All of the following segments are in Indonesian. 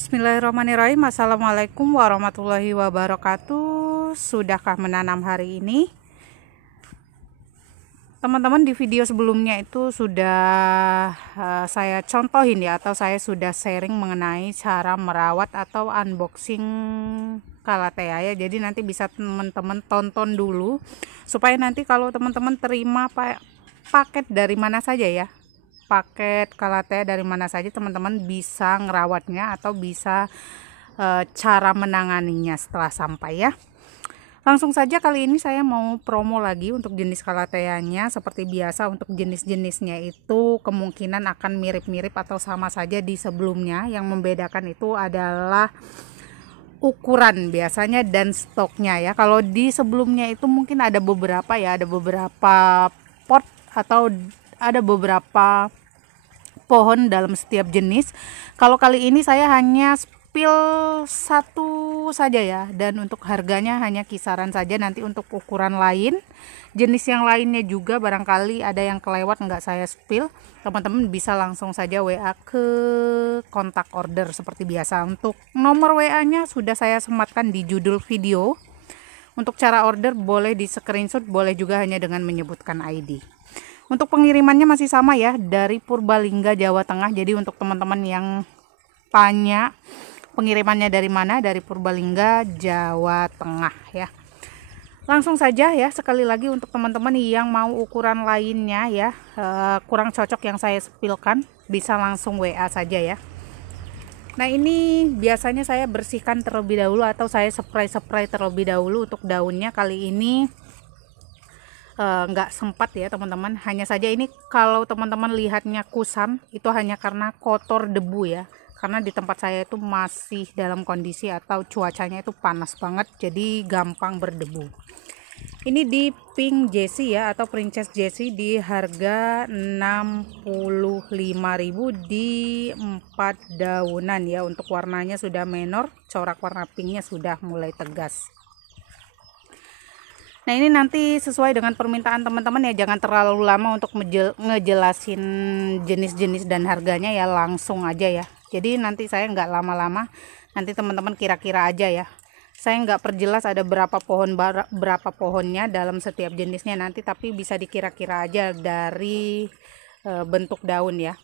Bismillahirrahmanirrahim. Assalamualaikum warahmatullahi wabarakatuh. Sudahkah menanam hari ini? Teman-teman, di video sebelumnya itu sudah saya contohin ya, atau saya sudah sharing mengenai cara merawat atau unboxing Calathea ya. Jadi nanti bisa teman-teman tonton dulu supaya nanti kalau teman-teman terima paket dari mana saja ya, paket Calathea dari mana saja, teman-teman bisa ngerawatnya atau bisa cara menanganinya setelah sampai ya. Langsung saja kali ini saya mau promo lagi untuk jenis Calathea-nya. Seperti biasa untuk jenis-jenisnya itu kemungkinan akan mirip-mirip atau sama saja di sebelumnya. Yang membedakan itu adalah ukuran biasanya dan stoknya ya. Kalau di sebelumnya itu mungkin ada beberapa ya, ada beberapa pot atau ada beberapa pohon dalam setiap jenis. Kalau kali ini saya hanya spill satu saja ya, dan untuk harganya hanya kisaran saja. Nanti untuk ukuran lain, jenis yang lainnya juga barangkali ada yang kelewat nggak saya spill, teman-teman bisa langsung saja WA ke kontak order seperti biasa. Untuk nomor WA nya sudah saya sematkan di judul video. Untuk cara order boleh di screenshot, boleh juga hanya dengan menyebutkan ID. Untuk pengirimannya masih sama ya, dari Purbalingga, Jawa Tengah. Jadi untuk teman-teman yang tanya pengirimannya dari mana, dari Purbalingga, Jawa Tengah ya. Langsung saja ya, sekali lagi untuk teman-teman yang mau ukuran lainnya ya, kurang cocok yang saya spillkan, bisa langsung WA saja ya. Nah, ini biasanya saya bersihkan terlebih dahulu atau saya spray terlebih dahulu untuk daunnya. Kali ini nggak sempat ya teman-teman, hanya saja ini kalau teman-teman lihatnya kusam itu hanya karena kotor debu ya, karena di tempat saya itu masih dalam kondisi atau cuacanya itu panas banget, jadi gampang berdebu. Ini di Pink Jessie ya, atau Princess Jessie, di harga 65.000 di 4 daunan ya. Untuk warnanya sudah menor, corak warna pinknya sudah mulai tegas. Nah, ini nanti sesuai dengan permintaan teman-teman ya, jangan terlalu lama untuk ngejelasin jenis-jenis dan harganya ya, langsung aja ya. Jadi nanti saya nggak lama-lama, nanti teman-teman kira-kira aja ya. Saya nggak perjelas ada berapa pohonnya dalam setiap jenisnya nanti, tapi bisa dikira-kira aja dari bentuk daun ya.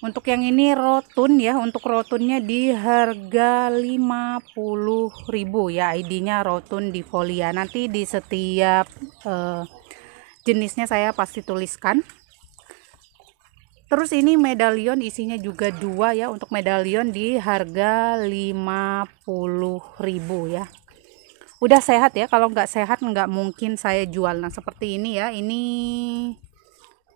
Untuk yang ini rotun ya, untuk rotunnya di harga 50.000 ya, ID-nya rotun di folia. Nanti di setiap jenisnya saya pasti tuliskan. Terus ini medalion, isinya juga 2 ya. Untuk medalion di harga 50.000 ya. Udah sehat ya, kalau nggak sehat nggak mungkin saya jual. Nah, seperti ini ya, ini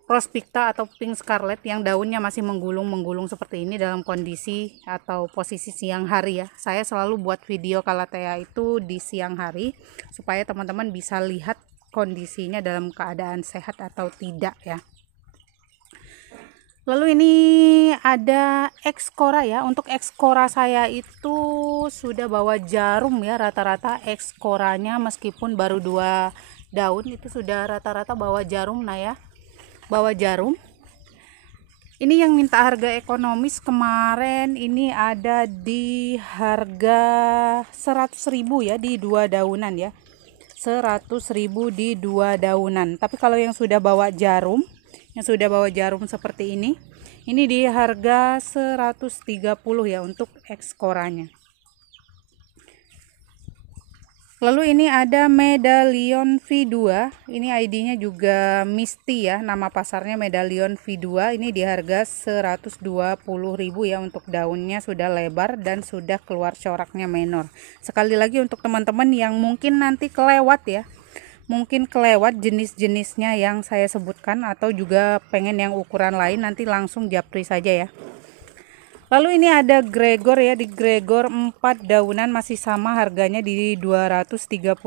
Rose Picta atau Pink Scarlet yang daunnya masih menggulung-menggulung seperti ini dalam kondisi atau posisi siang hari ya. Saya selalu buat video Calathea itu di siang hari supaya teman-teman bisa lihat kondisinya dalam keadaan sehat atau tidak ya. Lalu ini ada Excora ya. Untuk Excora saya itu sudah bawa jarum ya, rata-rata Excoranya meskipun baru 2 daun itu sudah rata-rata bawa jarum. Nah ya, bawa jarum. Ini yang minta harga ekonomis kemarin ini ada di harga 100.000 ya, di 2 daunan ya, 100.000 di 2 daunan. Tapi kalau yang sudah bawa jarum, seperti ini di harga 130 ya untuk Excoranya. Lalu ini ada medalion V2, ini ID-nya juga Misty ya, nama pasarnya medalion V2. Ini di harga 120.000 ya, untuk daunnya sudah lebar dan sudah keluar coraknya menor. Sekali lagi untuk teman-teman yang mungkin nanti kelewat ya, mungkin kelewat jenis-jenisnya yang saya sebutkan atau juga pengen yang ukuran lain, nanti langsung japri saja ya. Lalu ini ada Gregor ya, di Gregor 4 daunan masih sama harganya di 235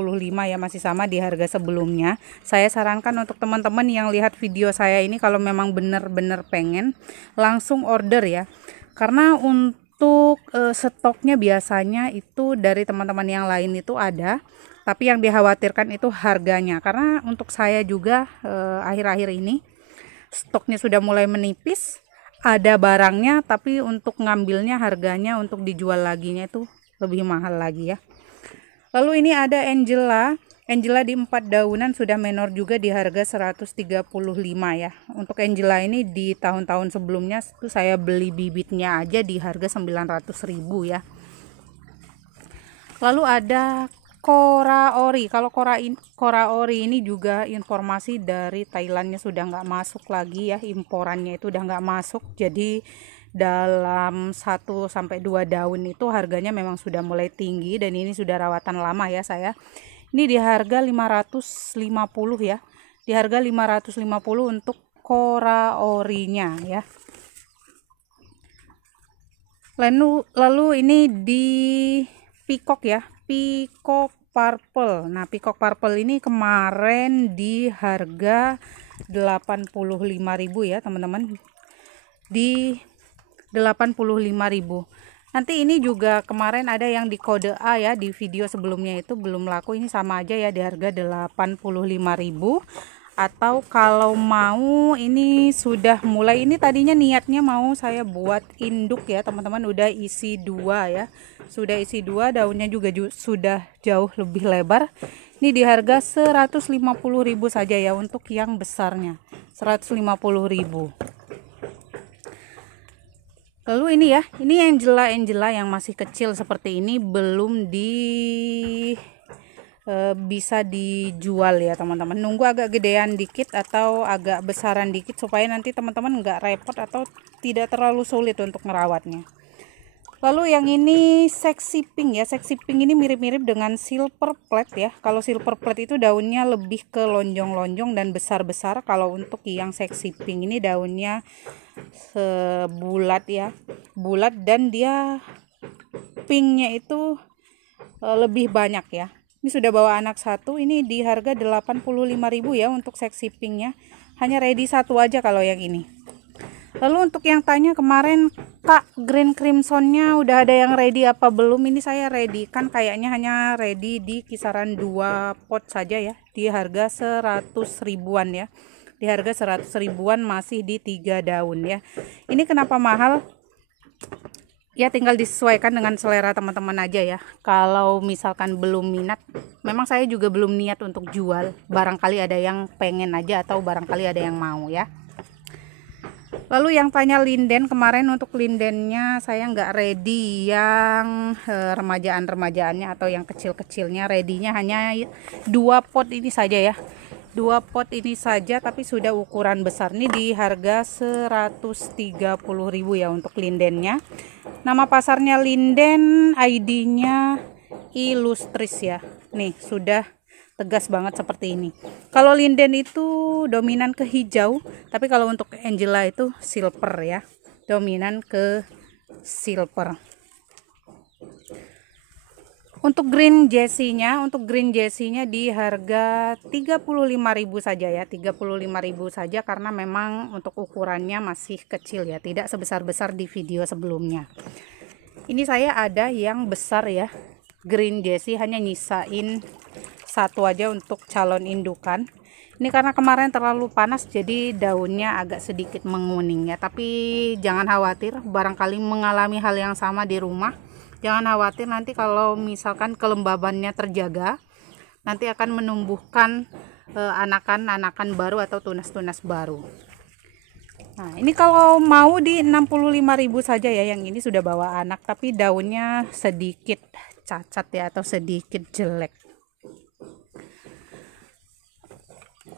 ya, masih sama di harga sebelumnya. Saya sarankan untuk teman-teman yang lihat video saya ini, kalau memang benar-benar pengen langsung order ya. Karena untuk stoknya biasanya itu dari teman-teman yang lain itu ada, tapi yang dikhawatirkan itu harganya. Karena untuk saya juga akhir-akhir ini stoknya sudah mulai menipis, ada barangnya, tapi untuk ngambilnya harganya untuk dijual laginya itu lebih mahal lagi ya. Lalu ini ada Angela di 4 daunan, sudah menor juga di harga 135 ya. Untuk Angela ini di tahun-tahun sebelumnya itu saya beli bibitnya aja di harga 900.000 ya. Lalu ada Cora Ori. Kalau Cora Ori ini juga informasi dari Thailandnya sudah nggak masuk lagi ya, imporannya itu udah nggak masuk. Jadi dalam 1 sampai 2 daun itu harganya memang sudah mulai tinggi, dan ini sudah rawatan lama ya saya. Ini di harga 550 ya. Di harga 550 untuk Cora Orinya ya. Lalu ini di Peacock ya, Peacock Purple. Nah, Peacock Purple ini kemarin di harga 85.000 ya, teman-teman. Di 85.000. Nanti ini juga kemarin ada yang di kode A ya, di video sebelumnya itu belum laku. Ini sama aja ya, di harga 85.000. Atau kalau mau ini sudah mulai, ini tadinya niatnya mau saya buat induk ya teman-teman, udah isi 2 ya, sudah isi 2, daunnya juga sudah jauh lebih lebar. Ini di harga 150.000 saja ya untuk yang besarnya, 150.000. Lalu ini ya, ini Angela yang masih kecil seperti ini, belum bisa dijual ya teman-teman. Nunggu agak gedean dikit atau agak besaran dikit supaya nanti teman-teman nggak repot atau tidak terlalu sulit untuk merawatnya. Lalu yang ini Sexy Pink ya. Sexy Pink ini mirip-mirip dengan Silver Plate ya. Kalau Silver Plate itu daunnya lebih ke lonjong-lonjong dan besar-besar. Kalau untuk yang Sexy Pink ini daunnya bulat ya, bulat, dan dia pinknya itu lebih banyak ya. Ini sudah bawa anak satu, ini di harga 85.000 ya untuk Sexy Pinknya. Hanya ready satu aja kalau yang ini. Lalu untuk yang tanya kemarin, Kak, Green Crimsonnya udah ada yang ready apa belum? Ini saya ready kan, kayaknya hanya ready di kisaran 2 pot saja ya, di harga 100 ribuan ya. Di harga 100 ribuan masih di 3 daun ya. Ini kenapa mahal? Ya tinggal disesuaikan dengan selera teman-teman aja ya. Kalau misalkan belum minat, memang saya juga belum niat untuk jual. Barangkali ada yang pengen aja atau barangkali ada yang mau ya. Lalu yang tanya linden, kemarin untuk lindennya saya nggak ready yang remajaan-remajaannya atau yang kecil-kecilnya. Readynya hanya 2 pot ini saja ya. 2 pot ini saja, tapi sudah ukuran besar. Ini di harga 130.000 ya untuk lindennya. Nama pasarnya linden, ID-nya Illustris ya. Nih sudah tegas banget seperti ini. Kalau linden itu dominan ke hijau, tapi kalau untuk Angela itu silver ya, dominan ke silver. Untuk green Jessie-nya, di harga 35.000 saja ya, 35.000 saja, karena memang untuk ukurannya masih kecil ya, tidak sebesar-besar di video sebelumnya. Ini saya ada yang besar ya, green Jessie, hanya nyisain satu aja untuk calon indukan. Ini karena kemarin terlalu panas jadi daunnya agak sedikit menguning ya, tapi jangan khawatir, barangkali mengalami hal yang sama di rumah. Jangan khawatir, nanti kalau misalkan kelembabannya terjaga, nanti akan menumbuhkan anakan-anakan baru atau tunas-tunas baru. Nah, ini kalau mau di 65.000 saja ya. Yang ini sudah bawa anak tapi daunnya sedikit cacat ya, atau sedikit jelek.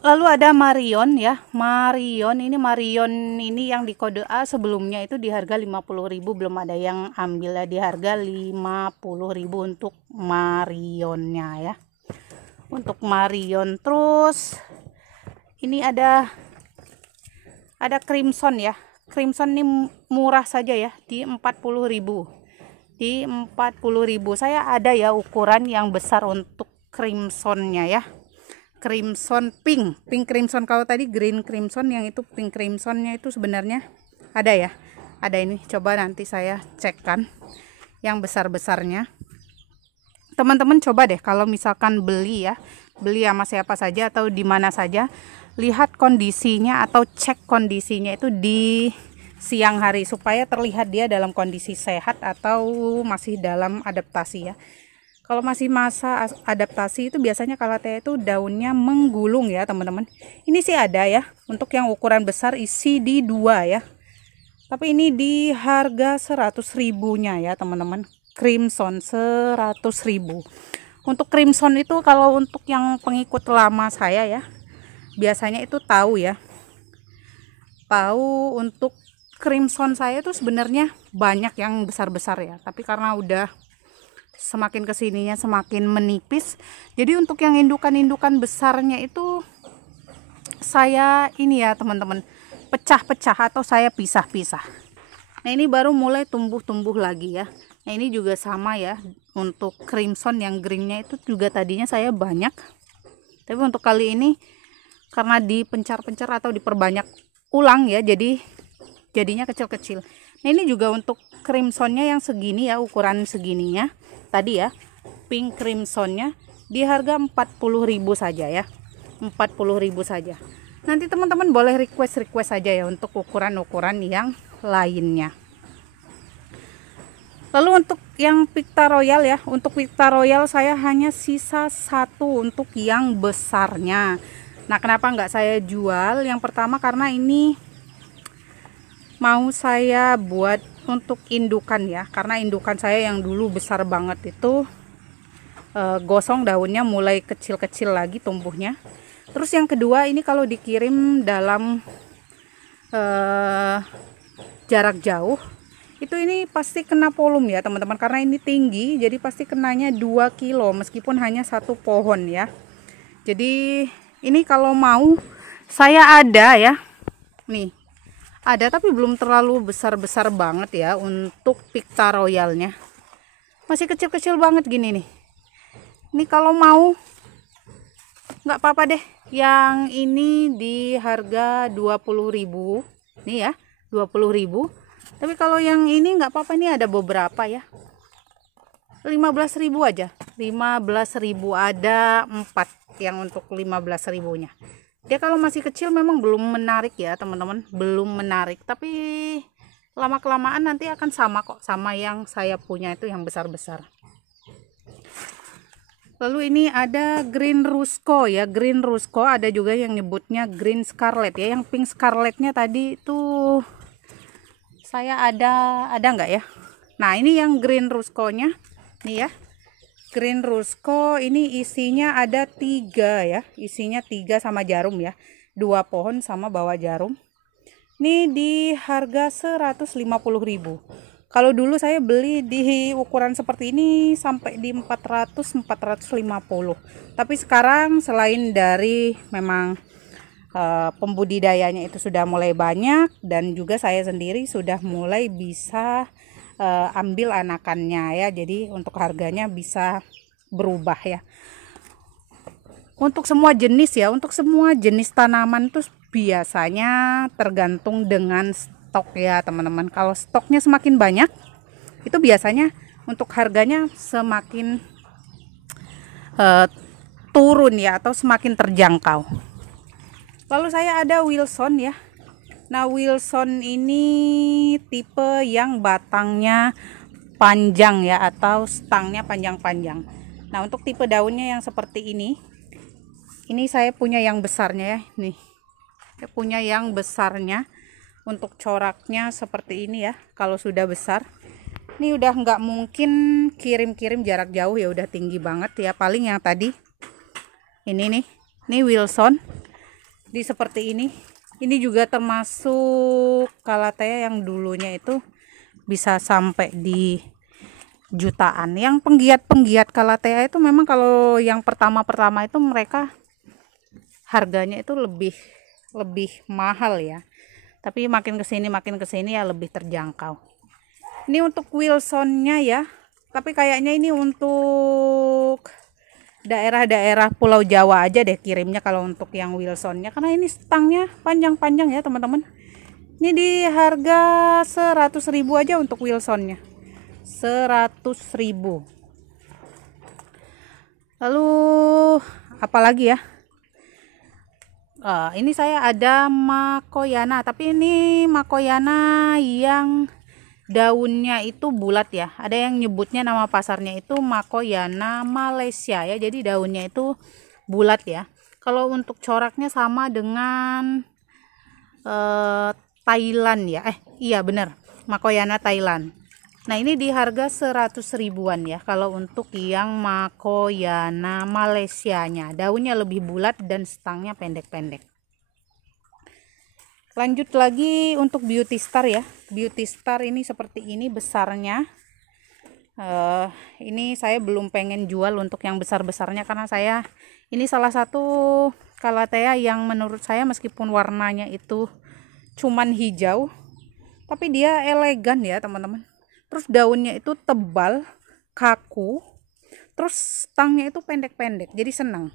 Lalu ada Marion ya. Marion ini yang di kode A sebelumnya itu di harga 50.000, belum ada yang ambil ya, di harga 50.000 untuk Marionnya ya. Untuk Marion. Terus ini ada Crimson ya. Crimson ini murah saja ya, di 40.000. Di 40.000. Saya ada ya ukuran yang besar untuk Crimsonnya ya. Crimson pink crimson. Kalau tadi green crimson, yang itu pink crimsonnya itu sebenarnya ada ya, ada. Ini coba nanti saya cekkan yang besar-besarnya. Teman-teman coba deh kalau misalkan beli sama siapa saja atau di mana saja, lihat kondisinya atau cek kondisinya itu di siang hari supaya terlihat dia dalam kondisi sehat atau masih dalam adaptasi ya. Kalau masih masa adaptasi itu biasanya kalatea itu daunnya menggulung ya teman-teman. Ini sih ada ya, untuk yang ukuran besar isi di 2 ya. Tapi ini di harga 100.000-nya ya teman-teman. Crimson 100.000. Untuk crimson itu kalau untuk yang pengikut lama saya ya, biasanya itu tahu ya. Tahu untuk crimson saya itu sebenarnya banyak yang besar-besar ya. Tapi karena udah semakin kesininya semakin menipis, jadi untuk yang indukan-indukan besarnya itu saya ini ya teman-teman, pecah-pecah atau saya pisah-pisah. Nah ini baru mulai tumbuh-tumbuh lagi ya. Nah ini juga sama ya, untuk crimson yang greennya itu juga tadinya saya banyak, tapi untuk kali ini karena dipencar-pencar atau diperbanyak ulang ya, jadinya kecil-kecil. Nah ini juga untuk crimsonnya yang segini ya, ukuran segininya tadi ya, pink crimsonnya di harga 40.000 saja ya, 40.000 saja. Nanti teman-teman boleh request saja ya untuk ukuran-ukuran yang lainnya. Lalu untuk yang Picta Royal ya, untuk Picta Royal saya hanya sisa 1 untuk yang besarnya. Nah kenapa nggak saya jual? Yang pertama karena ini mau saya buat untuk indukan ya, karena indukan saya yang dulu besar banget itu gosong daunnya, mulai kecil-kecil lagi tumbuhnya. Terus yang kedua ini kalau dikirim dalam jarak jauh itu ini pasti kena polum ya teman-teman, karena ini tinggi jadi pasti kenanya 2 kilo meskipun hanya 1 pohon ya. Jadi ini kalau mau saya ada ya, nih ada tapi belum terlalu besar-besar banget ya untuk Picta Royalnya, masih kecil-kecil banget gini nih. Ini kalau mau nggak apa-apa deh, yang ini di harga 20.000 nih ya, 20.000. Tapi kalau yang ini nggak apa-apa, nih ada beberapa ya, 15.000 aja, 15.000 ada 4 yang untuk 15.000-nya. Dia kalau masih kecil memang belum menarik ya teman-teman, belum menarik, tapi lama-kelamaan nanti akan sama kok sama yang saya punya itu yang besar-besar. Lalu ini ada Green Rusco ya, Green Rusco, ada juga yang nyebutnya Green Scarlet ya. Yang pink scarletnya tadi itu saya ada nggak ya? Nah ini yang Green Rusco-nya nih ya, Green Rusco ini isinya ada 3 ya, isinya 3 sama jarum ya, 2 pohon sama bawa jarum. Ini di harga 150.000. Kalau dulu saya beli di ukuran seperti ini sampai di 400-450. Tapi sekarang selain dari memang pembudidayanya itu sudah mulai banyak, dan juga saya sendiri sudah mulai bisa ambil anakannya ya, jadi untuk harganya bisa berubah ya. Untuk semua jenis ya, untuk semua jenis tanaman tuh biasanya tergantung dengan stok ya teman-teman. Kalau stoknya semakin banyak itu biasanya untuk harganya semakin turun ya, atau semakin terjangkau. Lalu saya ada Wilson ya. Nah Wilson ini tipe yang batangnya panjang ya, atau stangnya panjang-panjang. Nah untuk tipe daunnya yang seperti ini saya punya yang besarnya ya, nih saya punya yang besarnya. Untuk coraknya seperti ini ya, kalau sudah besar ini udah nggak mungkin kirim-kirim jarak jauh ya, udah tinggi banget ya. Paling yang tadi ini nih Wilson di seperti ini juga termasuk calathea yang dulunya itu bisa sampai di jutaan. Yang penggiat calathea itu memang kalau yang pertama itu mereka harganya itu lebih mahal ya, tapi makin kesini ya lebih terjangkau. Ini untuk Wilsonnya ya, tapi kayaknya ini untuk daerah-daerah Pulau Jawa aja deh kirimnya kalau untuk yang Wilsonnya, karena ini stangnya panjang-panjang ya teman-teman. Ini di harga 100.000 aja untuk Wilsonnya, 100.000. Lalu apalagi ya, Ini saya ada Makoyana, tapi ini Makoyana yang daunnya itu bulat ya. Ada yang nyebutnya nama pasarnya itu Makoyana Malaysia ya. Jadi daunnya itu bulat ya. Kalau untuk coraknya sama dengan Thailand ya. Iya bener, Makoyana Thailand. Nah ini di harga 100 ribuan ya. Kalau untuk yang Makoyana Malaysianya, daunnya lebih bulat dan stangnya pendek-pendek. Lanjut lagi untuk Beauty Star ya. Beauty Star ini seperti ini besarnya. Ini saya belum pengen jual untuk yang besar-besarnya karena saya ini salah satu Calathea yang menurut saya meskipun warnanya itu cuman hijau, tapi dia elegan ya teman-teman. Terus daunnya itu tebal, kaku, terus stangnya itu pendek-pendek, jadi senang.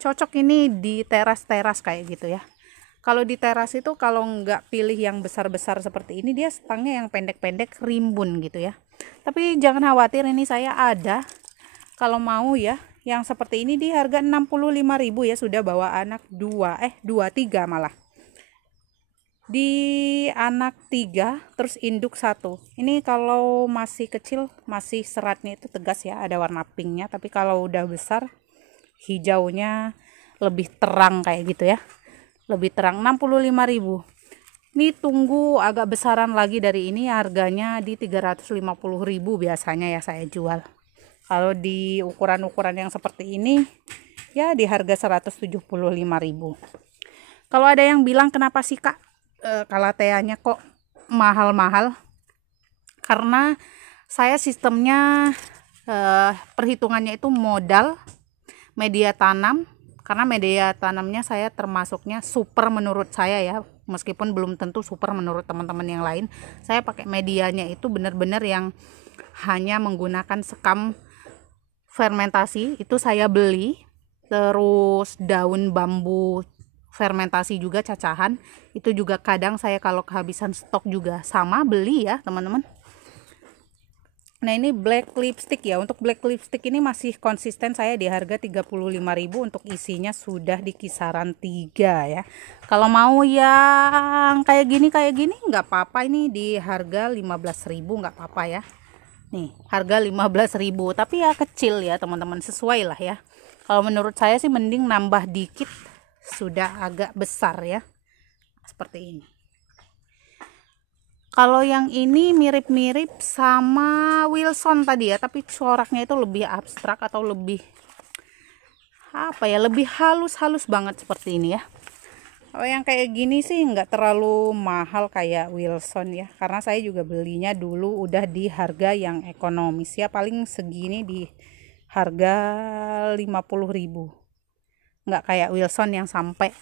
Cocok ini di teras-teras kayak gitu ya. Kalau di teras itu kalau nggak pilih yang besar-besar seperti ini, dia stangnya yang pendek-pendek rimbun gitu ya. Tapi jangan khawatir, ini saya ada. Kalau mau ya, yang seperti ini di harga 65.000 ya, sudah bawa anak 3 malah. Di anak 3 terus induk 1. Ini kalau masih kecil masih seratnya itu tegas ya, ada warna pinknya, tapi kalau udah besar hijaunya lebih terang kayak gitu ya, lebih terang. 65.000. Ini tunggu agak besaran lagi dari ini, harganya di 350.000 biasanya ya saya jual. Kalau di ukuran-ukuran yang seperti ini ya di harga 175.000. Kalau ada yang bilang kenapa sih Kak Calatheanya kok mahal-mahal, karena saya sistemnya perhitungannya itu modal, media tanam, karena media tanamnya saya termasuknya super menurut saya ya, meskipun belum tentu super menurut teman-teman yang lain. Saya pakai medianya itu benar-benar yang hanya menggunakan sekam fermentasi, itu saya beli. Terus daun bambu fermentasi juga cacahan, itu juga kadang saya kalau kehabisan stok juga sama beli ya teman-teman. Nah ini black lipstick ya. Untuk black lipstick ini masih konsisten saya di harga 35.000. Untuk isinya sudah di kisaran 3 ya. Kalau mau yang kayak gini nggak apa-apa, ini di harga 15.000 nggak apa-apa ya. Nih harga 15.000, tapi ya kecil ya teman-teman, sesuai lah ya. Kalau menurut saya sih mending nambah dikit, sudah agak besar ya, seperti ini. Kalau yang ini mirip-mirip sama Wilson tadi ya, tapi coraknya itu lebih abstrak atau lebih apa ya, lebih halus-halus banget seperti ini ya. Kalau yang kayak gini sih nggak terlalu mahal kayak Wilson ya, karena saya juga belinya dulu udah di harga yang ekonomis ya, paling segini di harga 50.000. Nggak kayak Wilson yang sampai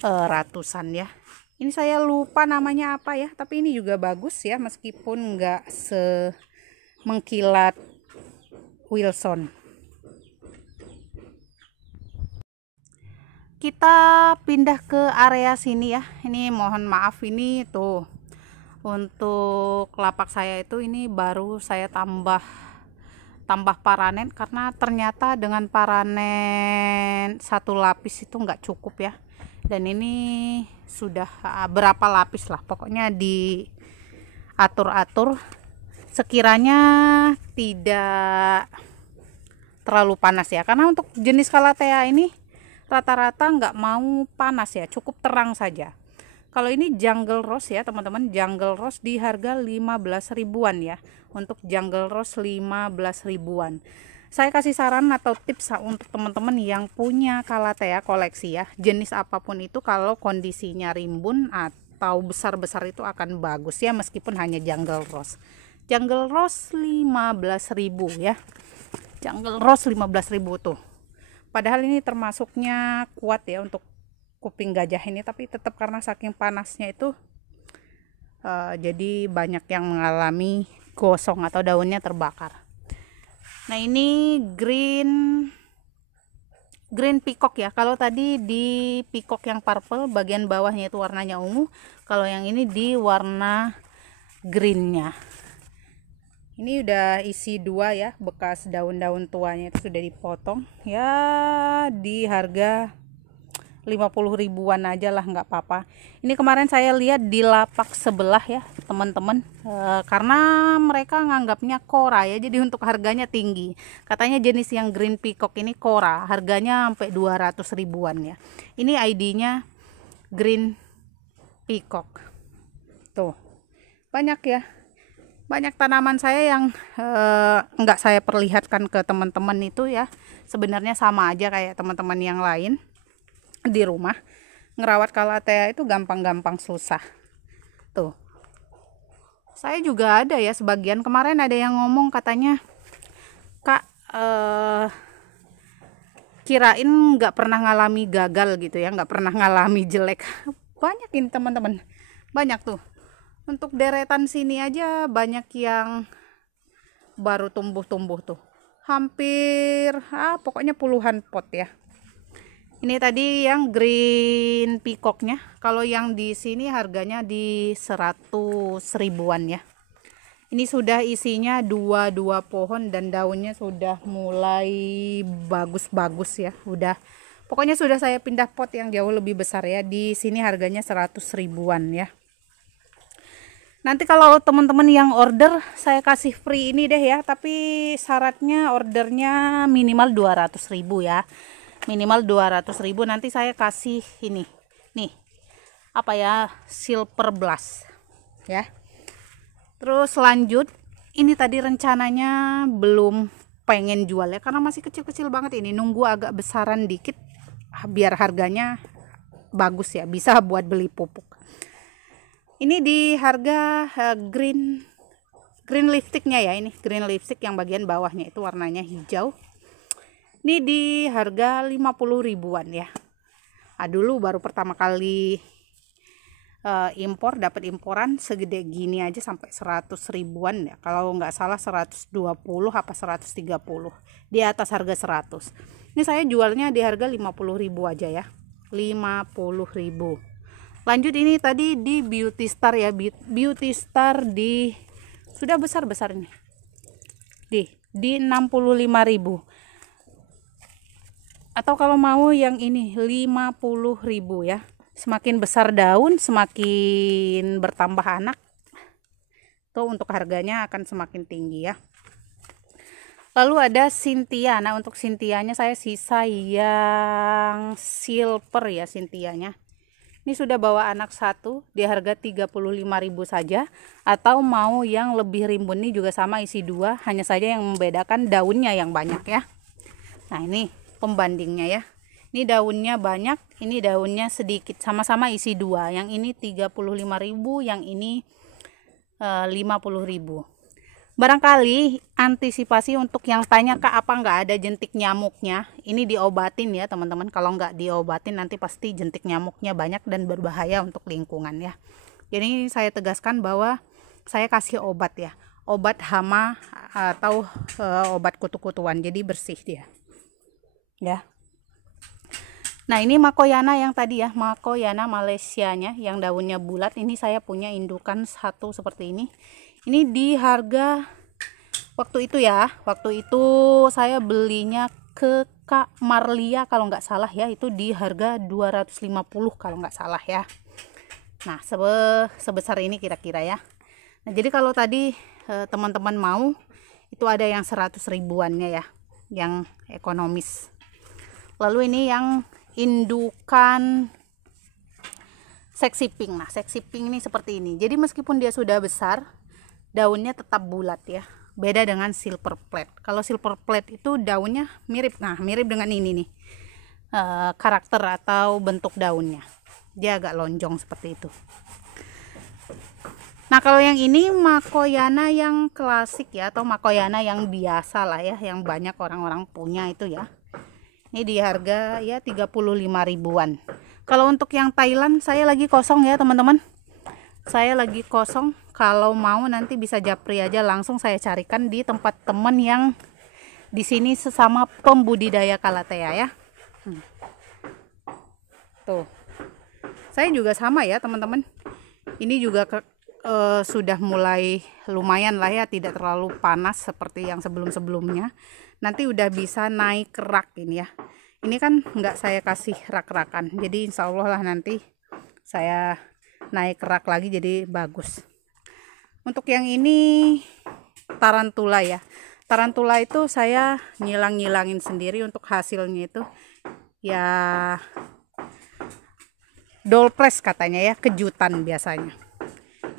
ratusan ya. Ini saya lupa namanya apa ya, tapi ini juga bagus ya, meskipun nggak semengkilat Wilson. Kita pindah ke area sini ya. Ini mohon maaf, ini tuh untuk lapak saya itu ini baru saya tambah paranen, karena ternyata dengan paranen 1 lapis itu nggak cukup ya. Dan ini sudah berapa lapis lah, pokoknya diatur-atur sekiranya tidak terlalu panas ya, karena untuk jenis Calathea ini rata-rata nggak mau panas ya, cukup terang saja. Kalau ini jungle rose ya teman-teman, jungle rose di harga 15 ribuan ya. Untuk jungle rose 15 ribuan. Saya kasih saran atau tips untuk teman-teman yang punya Calathea koleksi ya, jenis apapun itu, kalau kondisinya rimbun atau besar-besar itu akan bagus ya, meskipun hanya jungle rose. Jungle rose 15.000 ya. Jungle rose 15.000 tuh. Padahal ini termasuknya kuat ya untuk kuping gajah ini, tapi tetap karena saking panasnya itu jadi banyak yang mengalami gosong atau daunnya terbakar. Nah ini green peacock ya. Kalau tadi di peacock yang purple bagian bawahnya itu warnanya ungu, kalau yang ini di warna greennya. Ini udah isi 2 ya, bekas daun-daun tuanya itu sudah dipotong ya, di harga 50 ribuan aja lah, nggak apa-apa. Ini kemarin saya lihat di lapak sebelah ya teman-teman, karena mereka nganggapnya kora ya, jadi untuk harganya tinggi. Katanya jenis yang green peacock ini kora, harganya sampai 200 ribuan ya. Ini ID-nya green peacock. Tuh, banyak ya. Banyak tanaman saya yang nggak saya perlihatkan ke teman-teman itu ya. Sebenarnya sama aja kayak teman-teman yang lain di rumah. Ngerawat calathea itu gampang-gampang susah. Tuh. Saya juga ada ya sebagian. Kemarin ada yang ngomong katanya, "Kak, kirain nggak pernah ngalami gagal gitu ya, nggak pernah ngalami jelek." Banyak ini teman-teman. Banyak tuh. Untuk deretan sini aja banyak yang baru tumbuh-tumbuh tuh. Hampir pokoknya puluhan pot ya. Ini tadi yang green peacocknya. Kalau yang di sini harganya di 100 ribuan ya. Ini sudah isinya dua pohon dan daunnya sudah mulai bagus-bagus ya. Pokoknya sudah saya pindah pot yang jauh lebih besar ya. Di sini harganya 100 ribuan ya. Nanti kalau teman-teman yang order saya kasih free ini deh ya, tapi syaratnya ordernya minimal 200 ribu ya. Minimal 200 ribu, nanti saya kasih ini. Nih. Apa ya? Silver blast ya. Terus lanjut, ini tadi rencananya belum pengen jual ya karena masih kecil-kecil banget ini. Nunggu agak besaran dikit biar harganya bagus ya, bisa buat beli pupuk. Ini di harga green lipsticknya ya, ini green lipstick yang bagian bawahnya itu warnanya hijau. Ini di harga 50 ribuan ya. Dulu baru pertama kali impor, dapat imporan segede gini aja sampai 100 ribuan ya. Kalau nggak salah 120 apa 130. Di atas harga 100. Ini saya jualnya di harga 50 ribu aja ya. 50 ribu. Lanjut ini tadi di Beauty Star ya. Beauty Star di sudah besar-besar ini. Di 65 ribu. Atau kalau mau yang ini 50 ribu ya. Semakin besar daun semakin bertambah anak. Tuh untuk harganya akan semakin tinggi ya. Lalu ada Cynthia. Nah untuk Cynthianya saya sisa yang silver ya Cynthianya. Ini sudah bawa anak satu di harga 35 ribu saja. Atau mau yang lebih rimbun ini juga sama isi dua. Hanya saja yang membedakan daunnya yang banyak ya. Nah ini pembandingnya ya. Ini daunnya banyak, ini daunnya sedikit. Sama-sama isi dua. Yang ini 35 ribu, yang ini 50 ribu. Barangkali antisipasi untuk yang tanya, Kak, apa nggak ada jentik nyamuknya? Ini diobatin ya teman-teman. Kalau nggak diobatin nanti pasti jentik nyamuknya banyak dan berbahaya untuk lingkungan ya. Jadi saya tegaskan bahwa saya kasih obat ya. Obat hama atau obat kutu-kutuan. Jadi bersih dia. Ya. Nah ini Makoyana yang tadi ya, Makoyana Malaysianya yang daunnya bulat. Ini saya punya indukan satu seperti ini. Ini di harga waktu itu ya, waktu itu saya belinya ke Kak Marlia kalau nggak salah ya, itu di harga 250 kalau nggak salah ya. Nah sebesar ini kira-kira ya. Nah jadi kalau tadi teman-teman mau itu ada yang 100 ribuannya ya, yang ekonomis. Lalu ini yang indukan sexy pink. Nah sexy pink ini seperti ini. Jadi meskipun dia sudah besar, daunnya tetap bulat ya. Beda dengan silver plate. Kalau silver plate itu daunnya mirip. Nah mirip dengan ini nih, karakter atau bentuk daunnya. Dia agak lonjong seperti itu. Nah kalau yang ini Makoyana yang klasik ya, atau Makoyana yang biasa lah ya, yang banyak orang-orang punya itu ya. Ini di harga ya 35 ribuan. Kalau untuk yang Thailand saya lagi kosong ya teman-teman. Saya lagi kosong. Kalau mau nanti bisa japri aja, langsung saya carikan di tempat teman yang di sini sesama pembudidaya calathea ya. Tuh. Saya juga sama ya teman-teman. Ini juga sudah mulai lumayan lah ya, tidak terlalu panas seperti yang sebelum-sebelumnya. Nanti udah bisa naik ke rak ini ya. Ini kan nggak saya kasih rak-rakan, jadi insya Allah lah nanti saya naik rak lagi jadi bagus. Untuk yang ini tarantula ya, tarantula itu saya nyilang-nyilangin sendiri. Untuk hasilnya itu ya doll press katanya ya, kejutan biasanya.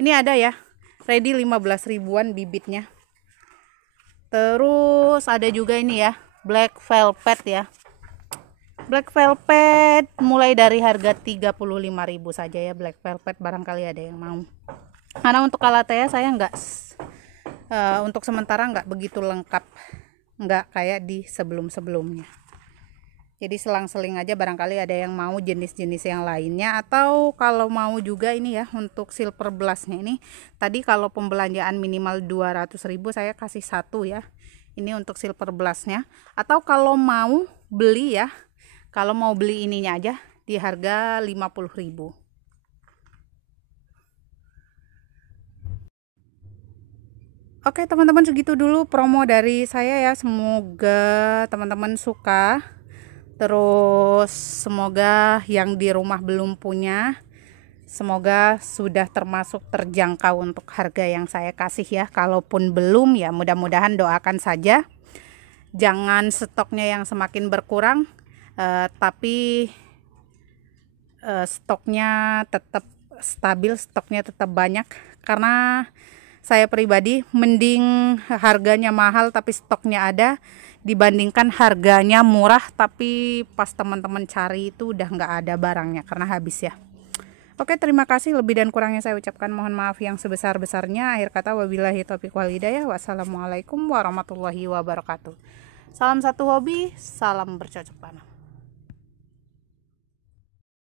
Ini ada ya, ready 15 ribuan bibitnya. Terus ada juga ini ya, black velvet ya. Black velvet mulai dari harga 35.000 saja ya, black velvet, barangkali ada yang mau. Karena untuk Calathea saya nggak untuk sementara nggak begitu lengkap, nggak kayak di sebelum-sebelumnya. Jadi selang-seling aja, barangkali ada yang mau jenis-jenis yang lainnya. Atau kalau mau juga ini ya, untuk silver blastnya ini tadi kalau pembelanjaan minimal 200.000 saya kasih satu ya, ini untuk silver blastnya. Atau kalau mau beli ya, kalau mau beli ininya aja di harga 50.000. Oke teman-teman, segitu dulu promo dari saya ya. Semoga teman-teman suka. Terus semoga yang di rumah belum punya, semoga sudah termasuk terjangkau untuk harga yang saya kasih ya. Kalaupun belum ya mudah-mudahan doakan saja. Jangan stoknya yang semakin berkurang, tapi stoknya tetap stabil, stoknya tetap banyak. Karena saya pribadi mending harganya mahal tapi stoknya ada, dibandingkan harganya murah tapi pas teman-teman cari itu udah nggak ada barangnya karena habis ya. Oke, terima kasih. Lebih dan kurangnya saya ucapkan mohon maaf yang sebesar-besarnya. Akhir kata, wabillahi taufiq wal hidayah. Wassalamualaikum warahmatullahi wabarakatuh. Salam satu hobi, salam bercocok tanam.